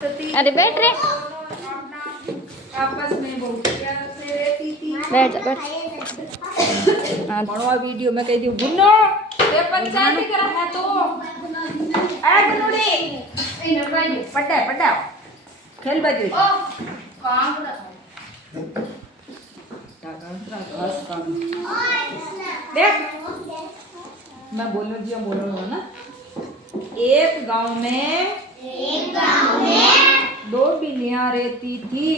अरे बैठ रे, आपस में बहुत प्यार से रहती थी। बैठ जा बैठ। मनवा वीडियो में कह दी गुन्नो ये पंचायत करा है तो आ गुन्नोड़े ए नरवाई पड्डा पड्डा खेल बाजू ओ काम करा टाका घास काम देख मैं बोलो जी बोलो ना। एक गांव में दो बिल्लियां रहती थी।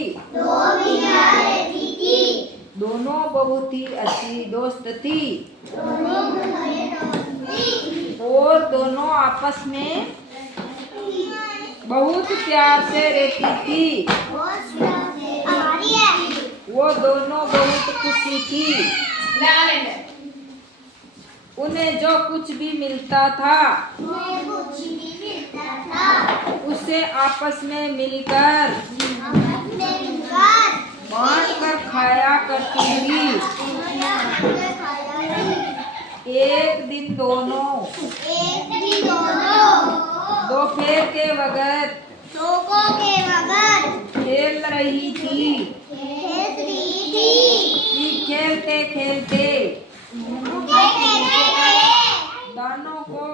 दोनों बहुत ही अच्छी दोस्त थी और दोनों आपस में बहुत प्यार से रहती थी। वो दोनों बहुत खुशी थी। उन्हें जो कुछ भी मिलता था उसे आपस में मिलकर बांट कर खाया करती थी। एक दिन दोनों दोपहर के वक्त खेल रही थी कि खेलते खेलते दानों को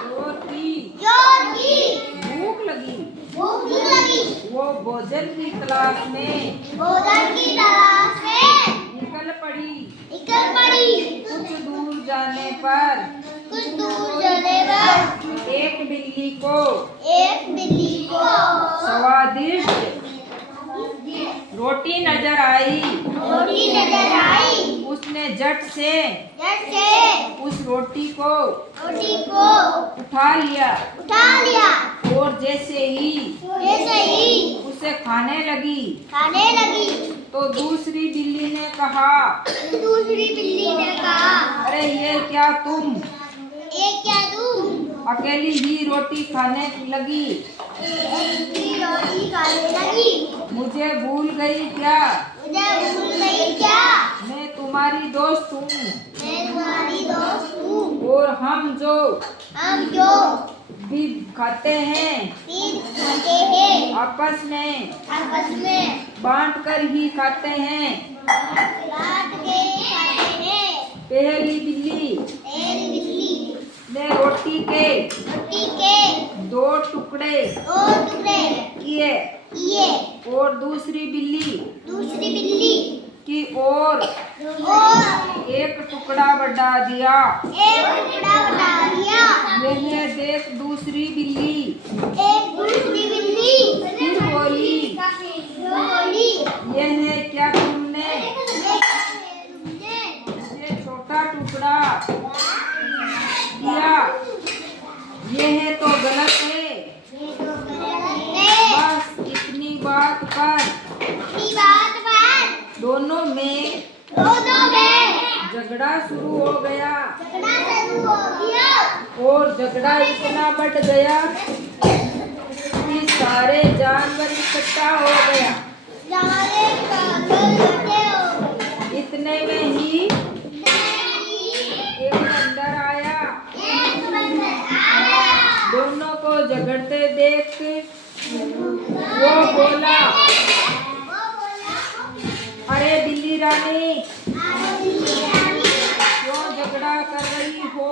जोर की भूख लगी। वो भोजन की तलाश में निकल पड़ी। कुछ दूर जाने पर एक बिल्ली को स्वादिष्ट रोटी नजर आई। उसने झट से उस रोटी को उठा लिया और जैसे ही उसे खाने लगी तो दूसरी बिल्ली ने कहा अरे ये क्या तुम अकेली ही रोटी खाने लगी? मुझे भूल गई क्या? मैं तुम्हारी दोस्त हूँ और हम जो भी खाते हैं आपस में बांट कर ही खाते हैं। पहली बिल्ली ने रोटी के दो टुकड़े किए और दूसरी बिल्ली की ओर एक टुकड़ा बढ़ा दिया। यह देख दूसरी बिल्ली फिर बोली यह क्या तुमने मुझे छोटा टुकड़ा दिया? यह तो गलत है। बस इतनी बात पर दोनों में झगड़ा शुरू हो गया और झगड़ा इतना बढ़ गया कि सारे जानवर इकट्ठा हो गया। इतने में ही एक बंदर आया। दोनों को झगड़ते देख वो बोला अरे बिल्ली रानी क्यों झगड़ा कर रही हो?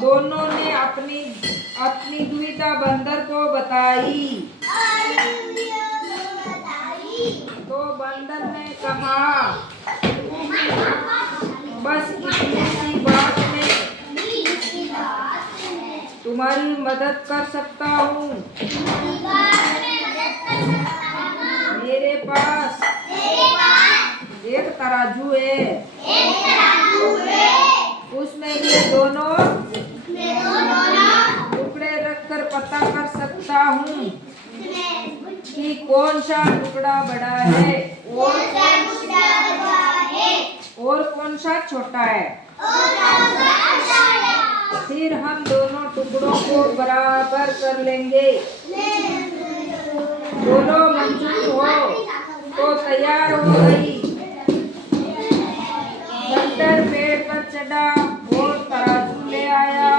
दोनों ने अपनी दुविधा बंदर को बताई तो बंदर ने कहा बस इतनी सी बात में तुम्हारी मदद कर सकता हूँ। मेरे पास एक तराजू है। उसमें ये दोनों टुकड़े रखकर पता कर सकता हूँ कि कौन सा टुकड़ा बड़ा है और कौन सा छोटा है। फिर हम दोनों टुकड़ों को बराबर कर लेंगे। दोनों मंजूर हो तो तैयार हो गई। बंदर पेड़ पर चढ़ा और तराजू ले आया।